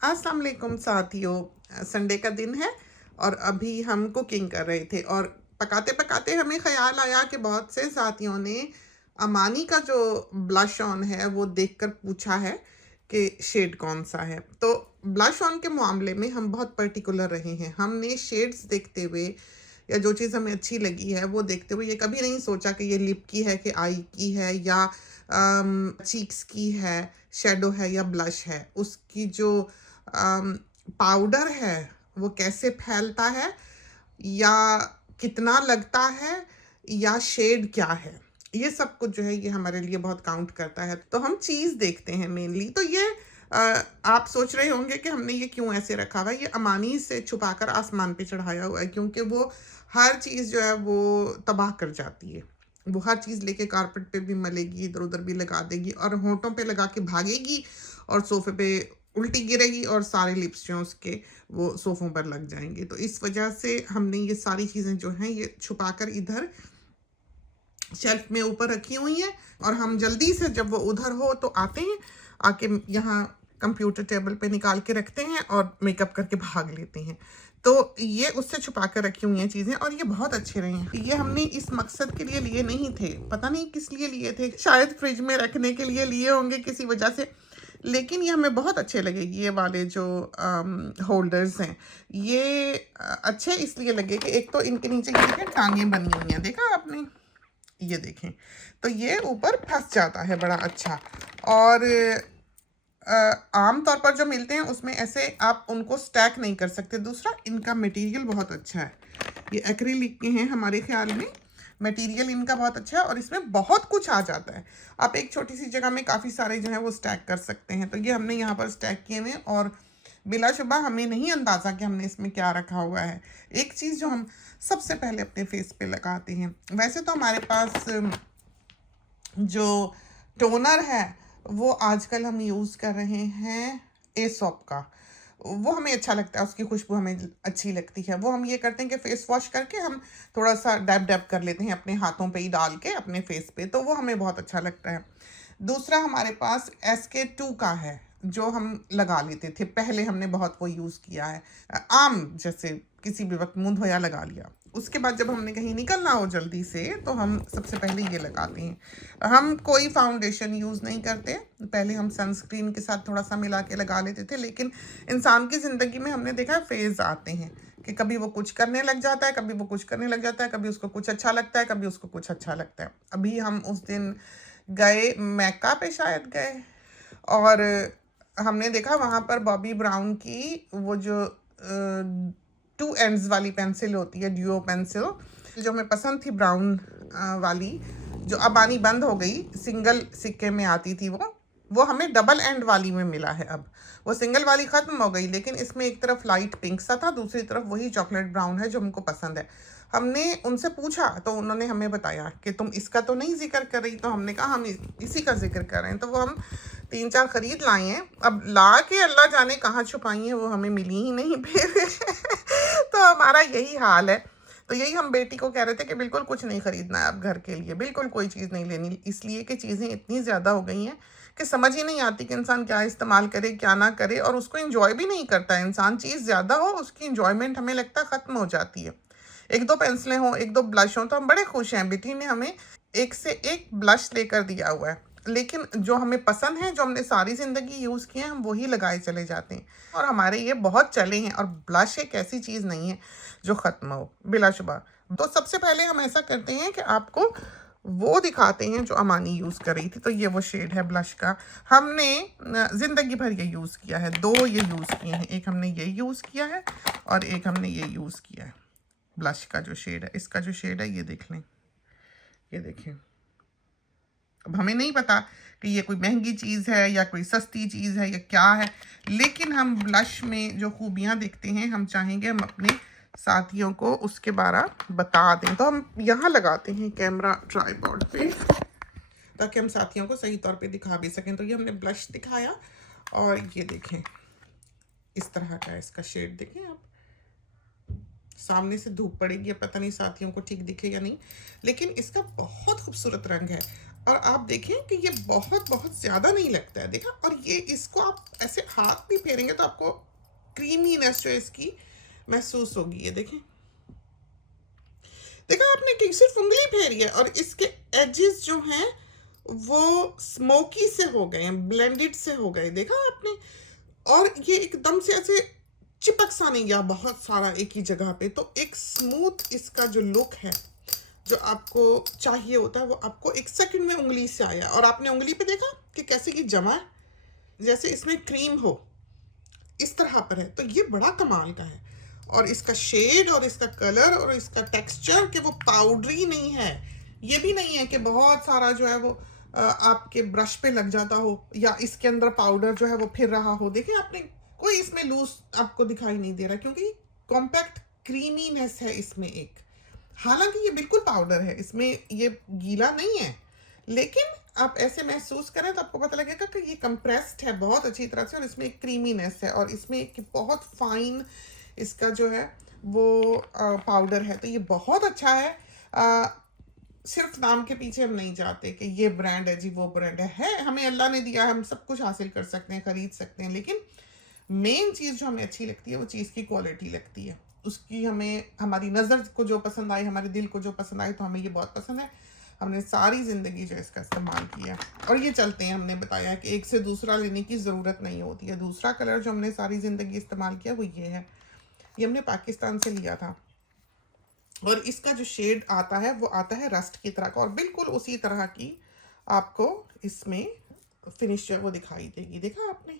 अस्सलाम वालेकुम साथियों, संडे का दिन है और अभी हम कुकिंग कर रहे थे और पकाते-पकाते हमें ख़्याल आया कि बहुत से साथियों ने अमानी का जो ब्लश ऑन है वो देखकर पूछा है कि शेड कौन-सा है। तो ब्लश ऑन के मामले में हम बहुत पर्टिकुलर रहे हैं। हमने शेड्स देखते हुए या जो चीज़ हमें अच्छी लगी है वो देखते हुए ये कभी नहीं सोचा कि ये लिप की है कि आई की है या चीक्स की है, शैडो है या ब्लश है। उसकी जो पाउडर है वो कैसे फैलता है या कितना लगता है या शेड क्या है, ये सब कुछ जो है ये हमारे लिए बहुत काउंट करता है। तो हम चीज़ देखते हैं मेनली। तो ये आप सोच रहे होंगे कि हमने ये क्यों ऐसे रखा हुआ है। ये अमानी से छुपाकर आसमान पे चढ़ाया हुआ है क्योंकि वो हर चीज़ जो है वो तबाह कर जाती है। वो हर चीज़ लेके कारपेट पे भी मलेगी, इधर-उधर भी लगा देगी और होंठों पे लगा के भागेगी और सोफ़े पे उल्टी गिरेगी और सारे लिप्स जो हैं उसके वो सोफ़ों पर लग जाएँगे। तो इस वजह से हमने ये सारी चीज़ें जो हैं ये छुपाकर इधर शेल्फ में ऊपर रखी हुई हैं और हम जल्दी से जब वो उधर हो तो आते हैं, आके यहाँ कंप्यूटर टेबल पे निकाल के रखते हैं और मेकअप करके भाग लेते हैं। तो ये उससे छुपा कर रखी हुई हैं चीज़ें और ये बहुत अच्छे रहे हैं। ये हमने इस मकसद के लिए लिए नहीं थे, पता नहीं किस लिए लिए थे, शायद फ्रिज में रखने के लिए लिए होंगे किसी वजह से, लेकिन ये हमें बहुत अच्छे लगे। ये वाले जो होल्डर्स हैं, ये अच्छे इसलिए लगे कि एक तो इनके नीचे ये देखें टाँगें बनी हुई हैं, देखा आपने? ये देखें, तो ये ऊपर फँस जाता है बड़ा अच्छा। और आम तौर पर जो मिलते हैं उसमें ऐसे आप उनको स्टैक नहीं कर सकते। दूसरा इनका मटेरियल बहुत अच्छा है, ये एक्रिलिक के हैं हमारे ख़्याल में, मटेरियल इनका बहुत अच्छा है और इसमें बहुत कुछ आ जाता है। आप एक छोटी-सी जगह में काफ़ी सारे जो हैं वो स्टैक कर सकते हैं। तो ये हमने यहाँ पर स्टैक किए हुए हैं और बिलाशुबा हमें नहीं अंदाज़ा कि हमने इसमें क्या रखा हुआ है। एक चीज़ जो हम सबसे पहले अपने फेस पे लगाते हैं, वैसे तो हमारे पास जो टोनर है वो आजकल हम यूज़ कर रहे हैं एसोप का। वो हमें अच्छा लगता है, उसकी खुशबू हमें अच्छी लगती है। वो हम ये करते हैं कि फेस वॉश करके हम थोड़ा-सा डैब-डैब कर लेते हैं अपने हाथों पे ही डाल के अपने फेस पे, तो वो हमें बहुत अच्छा लगता है। दूसरा हमारे पास SK-2 का है, जो हम लगा लेते थे। पहले हमने बहुत वो यूज़ किया है। आम जैसे किसी भी वक़्त मुँह धोया लगा लिया। उसके बाद जब हमने कहीं निकलना हो जल्दी से तो हम सबसे पहले ये लगाते हैं। हम कोई फाउंडेशन यूज़ नहीं करते। पहले हम सनस्क्रीन के साथ थोड़ा-सा मिला के लगा लेते थे, लेकिन इंसान की ज़िंदगी में हमने देखा है फ़ेज़ आते हैं कि कभी वो कुछ करने लग जाता है, कभी वो कुछ करने लग जाता है, कभी उसको कुछ अच्छा लगता है, कभी उसको कुछ अच्छा लगता है। अभी हम उस दिन गए मैका पे शायद गए और हमने देखा वहाँ पर बॉबी ब्राउन की वो जो 2 एंड्स वाली पेंसिल होती है, ड्यूओ पेंसिल, जो हमें पसंद थी ब्राउन वाली, जो अब आनी बंद हो गई, सिंगल सिक्के में आती थी वो हमें डबल एंड वाली में मिला है अब। वो सिंगल वाली ख़त्म हो गई, लेकिन इसमें एक तरफ लाइट पिंक सा था, दूसरी तरफ वही चॉकलेट ब्राउन है जो हमको पसंद है। हमने उनसे पूछा तो उन्होंने हमें बताया कि तुम इसका तो नहीं ज़िक्र कर रही, तो हमने कहा हम इसी का ज़िक्र कर रहे हैं। तो वो हम 3-4 खरीद लाए हैं। अब ला के अल्लाह जाने कहाँ छुपाई हैं, वो हमें मिली ही नहीं फिर। तो हमारा यही हाल है। तो यही हम बेटी को कह रहे थे कि बिल्कुल कुछ नहीं खरीदना है अब घर के लिए, बिल्कुल कोई चीज़ नहीं लेनी, इसलिए कि चीज़ें इतनी ज़्यादा हो गई हैं कि समझ ही नहीं आती कि इंसान क्या इस्तेमाल करे, क्या ना करे, और उसको एन्जॉय भी नहीं करता है इंसान। चीज़ ज़्यादा हो, उसकी एन्जॉयमेंट हमें लगता है ख़त्म हो जाती है। 1-2 पेंसिलें हों, 1-2 ब्लश हों तो हम बड़े खुश हैं। बेटी ने हमें एक से एक ब्लश लेकर दिया हुआ है, लेकिन जो हमें पसंद है, जो हमने सारी ज़िंदगी यूज़ किए हैं, हम वही लगाए चले जाते हैं और हमारे ये बहुत चले हैं। और ब्लश एक ऐसी चीज़ नहीं है जो ख़त्म हो, बिलाशुबा। तो सबसे पहले हम ऐसा करते हैं कि आपको वो दिखाते हैं जो अमानी यूज़ कर रही थी। तो ये वो शेड है ब्लश का। हमने ज़िंदगी भर ये यूज़ किया है, 2 ये यूज़ किए हैं। एक हमने ये यूज़ किया है और एक हमने ये यूज़ किया है। ब्लश का जो शेड है, इसका जो शेड है ये देख लें, ये देखें। अब हमें नहीं पता कि ये कोई महंगी चीज़ है या कोई सस्ती चीज़ है या क्या है, लेकिन हम ब्लश में जो खूबियाँ देखते हैं, हम चाहेंगे हम अपने साथियों को उसके बारे बता दें। तो हम यहाँ लगाते हैं कैमरा ट्राइपॉड पे ताकि हम साथियों को सही तौर पे दिखा भी सकें। तो ये हमने ब्लश दिखाया और ये देखें, इस तरह का है इसका शेड, देखें आप, सामने से धूप पड़ेगी, अब पता नहीं साथियों को ठीक दिखे या नहीं, लेकिन इसका बहुत खूबसूरत रंग है। और आप देखें कि ये बहुत बहुत ज़्यादा नहीं लगता है, देखा। और ये इसको आप ऐसे हाथ भी फेरेंगे तो आपको क्रीमीनेस जो है इसकी महसूस होगी। ये देखें, देखा आपने कि सिर्फ उंगली फेरी है और इसके एजेस जो हैं वो स्मोकी से हो गए हैं, ब्लेंडेड से हो गए, देखा आपने। और ये एकदम से ऐसे चिपक सा नहीं गया बहुत सारा एक ही जगह पे, तो एक स्मूथ इसका जो लुक है जो आपको चाहिए होता है वो आपको एक सेकंड में उंगली से आया। और आपने उंगली पे देखा कि कैसे ये जमा है, जैसे इसमें क्रीम हो, इस तरह पर है। तो ये बड़ा कमाल का है। और इसका शेड और इसका कलर और इसका टेक्सचर कि वो पाउडरी नहीं है, ये भी नहीं है कि बहुत सारा जो है वो आपके ब्रश पे लग जाता हो या इसके अंदर पाउडर जो है वो फिर रहा हो। देखिए आपने, कोई इसमें लूज आपको दिखाई नहीं दे रहा, क्योंकि कॉम्पैक्ट क्रीमीनेस है इसमें एक। हालांकि ये बिल्कुल पाउडर है, इसमें ये गीला नहीं है, लेकिन आप ऐसे महसूस करें तो आपको पता लगेगा कि ये कंप्रेस्ड है बहुत अच्छी तरह से, और इसमें एक क्रीमीनेस है और इसमें एक बहुत फाइन इसका जो है वो पाउडर है। तो ये बहुत अच्छा है। सिर्फ नाम के पीछे हम नहीं जाते कि ये ब्रांड है जी, वो ब्रांड है हमें अल्लाह ने दिया, हम सब कुछ हासिल कर सकते हैं, खरीद सकते हैं, लेकिन मेन चीज़ जो हमें अच्छी लगती है वो चीज़ की क्वालिटी लगती है, उसकी हमें, हमारी नज़र को जो पसंद आए, हमारे दिल को जो पसंद आए, तो हमें ये बहुत पसंद है। हमने सारी ज़िंदगी जो इसका इस्तेमाल किया और ये चलते हैं। हमने बताया कि एक से दूसरा लेने की ज़रूरत नहीं होती है। दूसरा कलर जो हमने सारी ज़िंदगी इस्तेमाल किया वो ये है, ये हमने पाकिस्तान से लिया था। और इसका जो शेड आता है वो आता है रस्ट की तरह का, और बिल्कुल उसी तरह की आपको इसमें फिनिश जो है वो दिखाई देगी। देखा आपने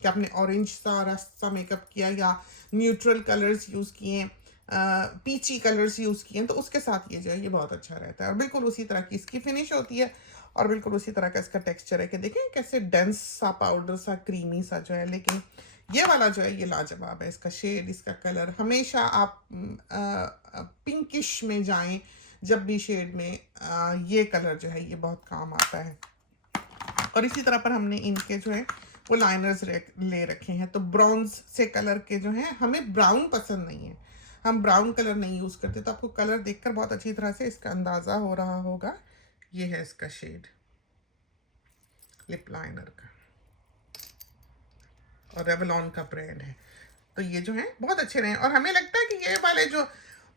कि आपने ऑरेंज सा रस्ट सा मेकअप किया या न्यूट्रल कलर्स यूज़ किए, पीची कलर्स यूज़ किए, तो उसके साथ ये जो है ये बहुत अच्छा रहता है। और बिल्कुल उसी तरह की इसकी फिनिश होती है और बिल्कुल उसी तरह का इसका टेक्सचर है कि देखें कैसे डेंस सा पाउडर सा क्रीमी सा जो है। लेकिन ये वाला जो है ये लाजवाब है, इसका शेड, इसका कलर। हमेशा आप पिंकिश में जाएं जब भी शेड में, ये कलर जो है ये बहुत काम आता है। और इसी तरह पर हमने इनके जो है वो लाइनर्स ले रखे हैं। तो ब्राउन्स से कलर के जो हैं, हमें ब्राउन पसंद नहीं है, हम ब्राउन कलर नहीं यूज़ करते, तो आपको कलर देखकर बहुत अच्छी तरह से इसका अंदाज़ा हो रहा होगा। ये है इसका शेड लिप लाइनर का, और रेवलॉन का ब्रांड है। तो ये जो है बहुत अच्छे रहे, और हमें लगता है कि ये वाले जो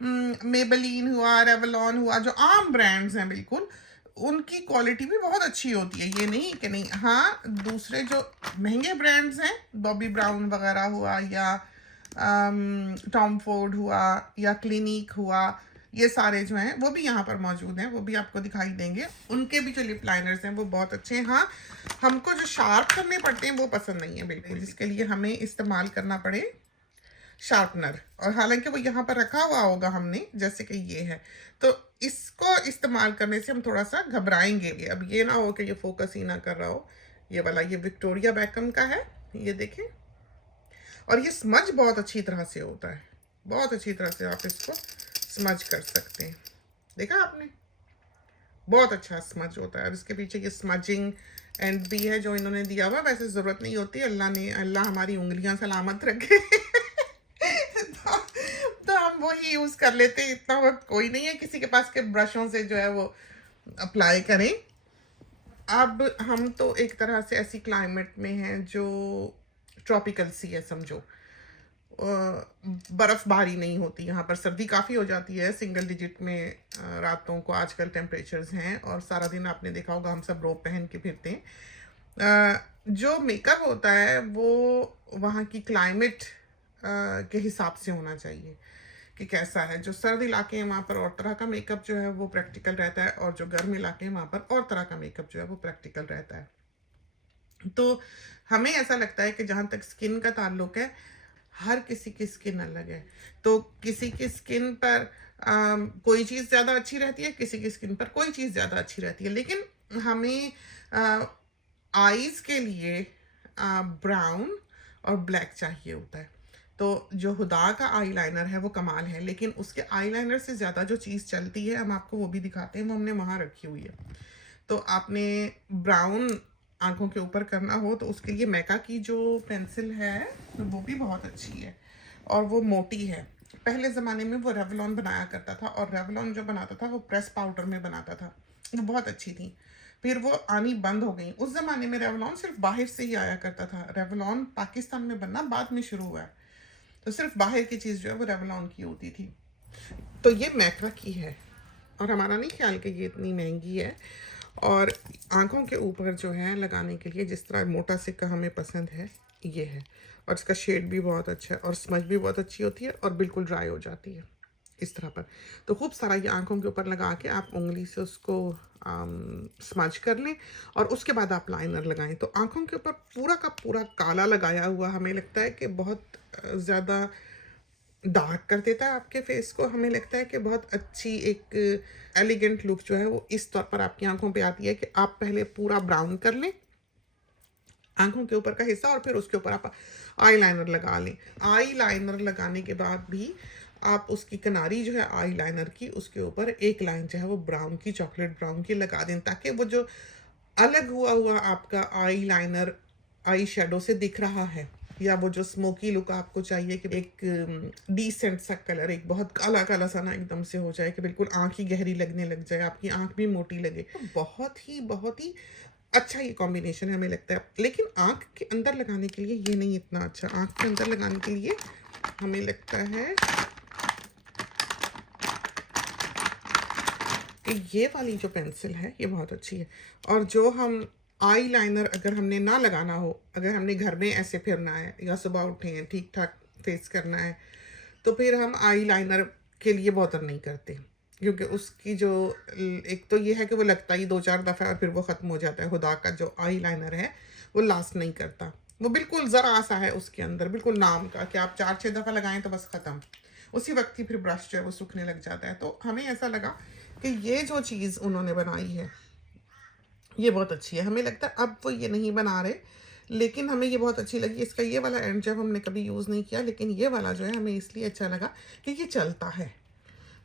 मेबेलिन हुआ, रेवलॉन हुआ, जो आम ब्रांड्स हैं बिल्कुल, उनकी क्वालिटी भी बहुत अच्छी होती है, ये नहीं कि नहीं। हाँ, दूसरे जो महंगे ब्रांड्स हैं, बॉबी ब्राउन वगैरह हुआ या टॉम फोर्ड हुआ या क्लिनिक हुआ, ये सारे जो हैं वो भी यहाँ पर मौजूद हैं, वो भी आपको दिखाई देंगे। उनके भी जो लिप लाइनर्स हैं वो बहुत अच्छे हैं। हाँ, हमको जो शार्प करने पड़ते हैं वो पसंद नहीं है बिल्कुल, जिसके लिए हमें इस्तेमाल करना पड़े शार्पनर। और हालांकि वो यहाँ पर रखा हुआ होगा हमने, जैसे कि ये है, तो इसको इस्तेमाल करने से हम थोड़ा सा घबराएंगे भी। अब ये ना हो कि ये फोकस ही ना कर रहा हो। ये वाला, ये विक्टोरिया बेकम का है, ये देखें। और ये स्मज बहुत अच्छी तरह से होता है, बहुत अच्छी तरह से आप इसको स्मज कर सकते हैं। देखा आपने, बहुत अच्छा स्मज होता है। और इसके पीछे ये स्मजिंग एंड भी है जो इन्होंने दिया हुआ। वैसे ज़रूरत नहीं होती, अल्लाह हमारी उंगलियां सलामत रखे तो हम वही यूज़ कर लेते हैं। इतना वक्त कोई नहीं है किसी के पास के ब्रशों से जो है वो अप्लाई करें। अब हम तो एक तरह से ऐसी क्लाइमेट में हैं जो ट्रॉपिकल सी है, समझो। बर्फ़बारी नहीं होती यहाँ पर, सर्दी काफ़ी हो जाती है, सिंगल डिजिट में रातों को आजकल टेम्परेचर्स हैं, और सारा दिन आपने देखा होगा हम सब रोब पहन के फिरते हैं। जो मेकअप होता है वो वहाँ की क्लाइमेट के हिसाब से होना चाहिए कि कैसा है। जो सर्द इलाके हैं वहाँ पर और तरह का मेकअप जो है वो प्रैक्टिकल रहता है, और जो गर्म इलाके हैं वहाँ पर और तरह का मेकअप जो है वो प्रैक्टिकल रहता है। तो हमें ऐसा लगता है कि जहाँ तक स्किन का ताल्लुक है, हर किसी की स्किन अलग है। तो किसी की स्किन पर कोई चीज़ ज़्यादा अच्छी रहती है, किसी की स्किन पर कोई चीज़ ज़्यादा अच्छी रहती है। लेकिन हमें आईज़ के लिए ब्राउन और ब्लैक चाहिए होता है। तो जो हुदा का आई लाइनर है वो कमाल है, लेकिन उसके आई लाइनर से ज़्यादा जो चीज़ चलती है, हम आपको वो भी दिखाते हैं, वो हमने वहाँ रखी हुई है। तो आपने ब्राउन आंखों के ऊपर करना हो तो उसके लिए मैका की जो पेंसिल है वो भी बहुत अच्छी है, और वो मोटी है। पहले ज़माने में वो रेवलॉन बनाया करता था, और रेवलॉन जो बनाता था वो प्रेस पाउडर में बनाता था, वो बहुत अच्छी थी। फिर वो आनी बंद हो गई। उस ज़माने में रेवलॉन सिर्फ बाहर से ही आया करता था, रेवलॉन पाकिस्तान में बनना बाद में शुरू हुआ है। तो सिर्फ बाहर की चीज़ जो है वो रेवलॉन की होती थी। तो ये मैक्रा की है, और हमारा नहीं ख्याल कि ये इतनी महंगी है। और आँखों के ऊपर जो है लगाने के लिए जिस तरह मोटा सिक्का हमें पसंद है, ये है। और इसका शेड भी बहुत अच्छा है, और स्मज भी बहुत अच्छी होती है, और बिल्कुल ड्राई हो जाती है इस तरह पर। तो खूब सारा ये आँखों के ऊपर लगा के आप उंगली से उसको स्मज कर लें, और उसके बाद आप लाइनर लगाएं। तो आँखों के ऊपर पूरा का पूरा काला लगाया हुआ हमें लगता है कि बहुत ज़्यादा डार्क कर देता है आपके फेस को। हमें लगता है कि बहुत अच्छी एक एलिगेंट लुक जो है वो इस तौर पर आपकी आंखों पे आती है कि आप पहले पूरा ब्राउन कर लें आंखों के ऊपर का हिस्सा, और फिर उसके ऊपर आप आई लाइनर लगा लें। आई लाइनर लगाने के बाद भी आप उसकी किनारी जो है आई लाइनर की, उसके ऊपर एक लाइन जो है वो ब्राउन की, चॉकलेट ब्राउन की लगा दें, ताकि वो जो अलग हुआ हुआ आपका आई लाइनर आई शेडो से दिख रहा है, या वो जो स्मोकी लुक आपको चाहिए कि एक डिसेंट सा कलर, एक बहुत काला काला सा ना एकदम से हो जाए कि बिल्कुल आँख ही गहरी लगने लग जाए, आपकी आँख भी मोटी लगे। तो बहुत ही अच्छा ये कॉम्बिनेशन है हमें लगता है। लेकिन आँख के अंदर लगाने के लिए ये नहीं इतना अच्छा। आँख के अंदर लगाने के लिए हमें लगता है कि ये वाली जो पेंसिल है ये बहुत अच्छी है। और जो हम आई लाइनर अगर हमने ना लगाना हो, अगर हमने घर में ऐसे फिरना है या सुबह उठे हैं ठीक ठाक फेस करना है, तो फिर हम आई लाइनर के लिए बॉदर नहीं करते, क्योंकि उसकी जो एक तो ये है कि वो लगता ही 2-4 दफ़ा और फिर वो ख़त्म हो जाता है। खुदा का जो आई लाइनर है वो लास्ट नहीं करता, वो बिल्कुल ज़रा सा है उसके अंदर, बिल्कुल नाम का, कि आप 4-6 दफ़ा लगाएं तो बस ख़त्म, उसी वक्त ही फिर ब्रश जो है वो सूखने लग जाता है। तो हमें ऐसा लगा कि ये जो चीज़ उन्होंने बनाई है ये बहुत अच्छी है। हमें लगता है अब वो ये नहीं बना रहे, लेकिन हमें ये बहुत अच्छी लगी। इसका ये वाला एंड जब हमने कभी यूज़ नहीं किया, लेकिन ये वाला जो है हमें इसलिए अच्छा लगा कि ये चलता है।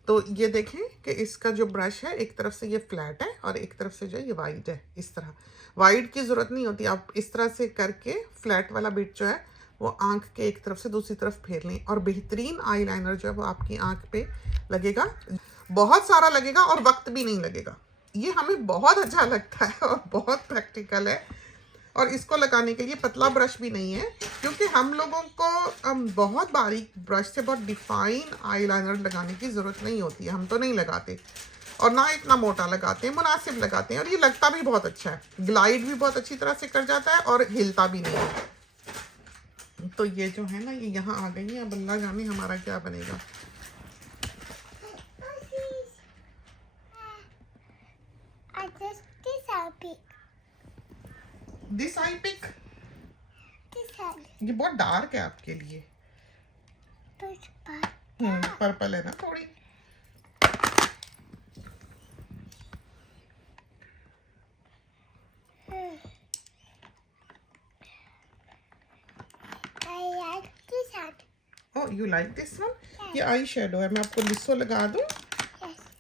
तो ये देखें कि इसका जो ब्रश है एक तरफ से ये फ्लैट है और एक तरफ से जो है ये वाइड है। इस तरह वाइड की ज़रूरत नहीं होती, आप इस तरह से करके फ्लैट वाला बिट जो है वो आँख के एक तरफ से दूसरी तरफ फेर लें, और बेहतरीन आईलाइनर जो है वो आपकी आँख पे लगेगा। बहुत सारा लगेगा और वक्त भी नहीं लगेगा। ये हमें बहुत अच्छा लगता है और बहुत प्रैक्टिकल है। और इसको लगाने के लिए पतला ब्रश भी नहीं है, क्योंकि हम लोगों को बहुत बारीक ब्रश से बहुत डिफाइन आईलाइनर लगाने की ज़रूरत नहीं होती है। हम तो नहीं लगाते, और ना इतना मोटा लगाते हैं, मुनासिब लगाते हैं, और ये लगता भी बहुत अच्छा है। ग्लाइड भी बहुत अच्छी तरह से कर जाता है और हिलता भी नहीं है। तो ये जो है ना ये यहाँ आ गई है। अब अल्लाह जाने हमारा क्या बनेगा। दिस आई पिक, ये बहुत डार्क है आपके लिए। पर्पल है ना थोड़ी। Oh you like this one. ये आई शेडो है, मैं आपको लिसो लगा दूं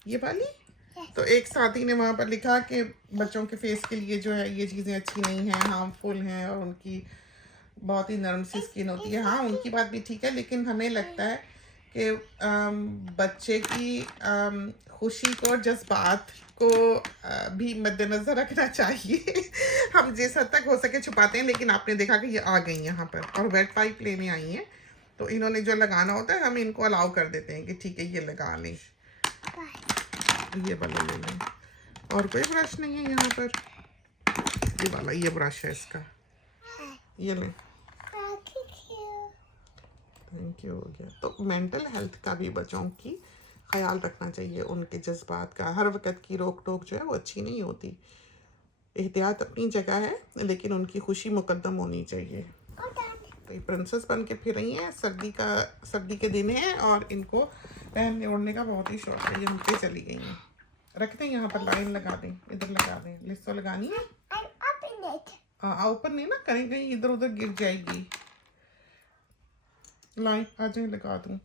ये वाली। तो एक साथी ने वहाँ पर लिखा कि बच्चों के फेस के लिए जो है ये चीज़ें अच्छी नहीं हैं, हार्मफुल हैं, और उनकी बहुत ही नरम सी स्किन होती है। हाँ, उनकी बात भी ठीक है, लेकिन हमें लगता है कि बच्चे की खुशी को और जज्बात को भी मद्देनज़र रखना चाहिए। हम जिस हद तक हो सके छुपाते हैं, लेकिन आपने देखा कि ये आ गई यहाँ पर और वेट पाइप लेने आई हैं, तो इन्होंने जो लगाना होता है हम इनको अलाउ कर देते हैं कि ठीक है ये लगा लें, ये वाला ले लें। और कोई ब्रश नहीं है यहाँ पर, ये वाला ये ब्रश है इसका, ये लें। Thank you. हो गया। तो मेंटल हेल्थ का भी बच्चों की ख्याल रखना चाहिए, उनके जज्बात का। हर वक्त की रोक टोक जो है वो अच्छी नहीं होती। एहतियात अपनी जगह है, लेकिन उनकी खुशी मुकद्दम होनी चाहिए। तो ये प्रिंसेस बन के फिर रही हैं, सर्दी के दिन है और इनको पहनने ओढ़ने का बहुत ही शौक है। ये नीचे चली गई हैं, रख दें यहाँ पर, लाइन लगा दें, इधर लगा दें। लिस्सो लगानी है, ऊपर नहीं ना कहीं कहीं इधर उधर गिर जाएगी। लाइन आ जाए लगा दूँ।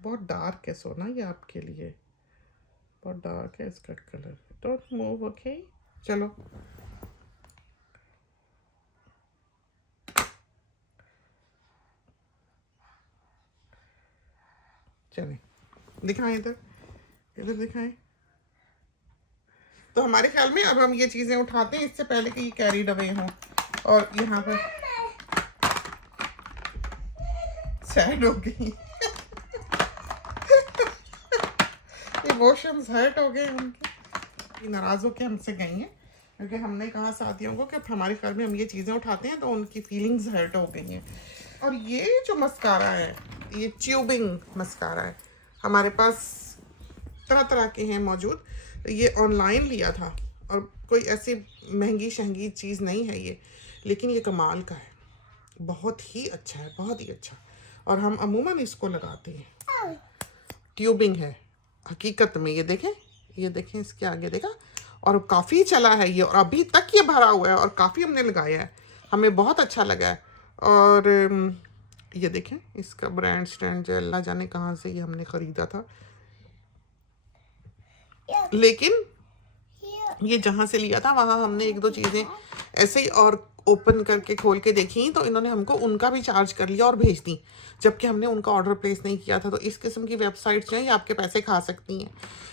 बहुत डार्क है सोना ये आपके लिए, बहुत डार्क है इसका कलर। Don't move, okay. चलो चलें, दिखाएं इधर, इधर दिखाएं। तो हमारे ख्याल में अब हम ये चीज़ें उठाते हैं इससे पहले कि ये कैरीड अवे हों। और यहाँ पर सैड हो गई, इमोशंस हर्ट हो गए उनके, नाराज़ होकर हमसे गई हैं क्योंकि हमने कहा साथियों को कि हमारे ख्याल में हम ये चीज़ें उठाते हैं तो उनकी फीलिंग्स हर्ट हो गई हैं। और ये जो मस्कारा है, ये ट्यूबिंग मस्कारा है, हमारे पास तरह तरह के हैं मौजूद। ये ऑनलाइन लिया था और कोई ऐसी महंगी शहंगी चीज़ नहीं है ये, लेकिन ये कमाल का है, बहुत ही अच्छा है, बहुत ही अच्छा। और हम अमूमन इसको लगाते हैं। ट्यूबिंग है हकीकत में, ये देखें इसके आगे देखा, और काफ़ी चला है ये, और अभी तक ये भरा हुआ है और काफ़ी हमने लगाया है, हमें बहुत अच्छा लगा है। और ये देखें इसका ब्रांड स्टैंड जो अल्लाह जाने कहाँ से ये हमने ख़रीदा था, लेकिन ये जहाँ से लिया था वहाँ हमने एक दो चीज़ें ऐसे ही और ओपन करके खोल के देखी तो इन्होंने हमको उनका भी चार्ज कर लिया और भेज दी, जबकि हमने उनका ऑर्डर प्लेस नहीं किया था। तो इस किस्म की वेबसाइट्स जो हैं ये आपके पैसे खा सकती हैं,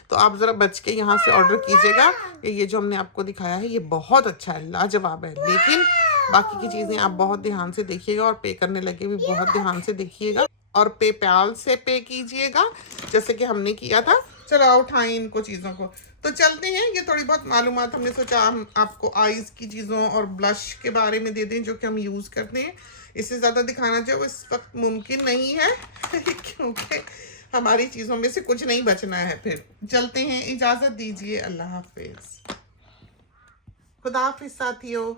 तो आप ज़रा बच के यहाँ से ऑर्डर कीजिएगा। ये जो हमने आपको दिखाया है ये बहुत अच्छा है, लाजवाब है, लेकिन बाकी की चीज़ें आप बहुत ध्यान से देखिएगा और पे करने लगे भी बहुत ध्यान से देखिएगा और पेपैल से पे कीजिएगा जैसे कि हमने किया था। चलो उठाएं इनको चीज़ों को, तो चलते हैं। ये थोड़ी बहुत मालूमात हमने सोचा हम आपको आइज़ की चीज़ों और ब्लश के बारे में दे दें जो कि हम यूज़ करते हैं। इससे ज़्यादा दिखाना चाहिए इस वक्त मुमकिन नहीं है क्योंकि हमारी चीज़ों में से कुछ नहीं बचना है। फिर चलते हैं, इजाज़त दीजिए, अल्लाह हाफिज़, खुदा हाफिज़ साथियों।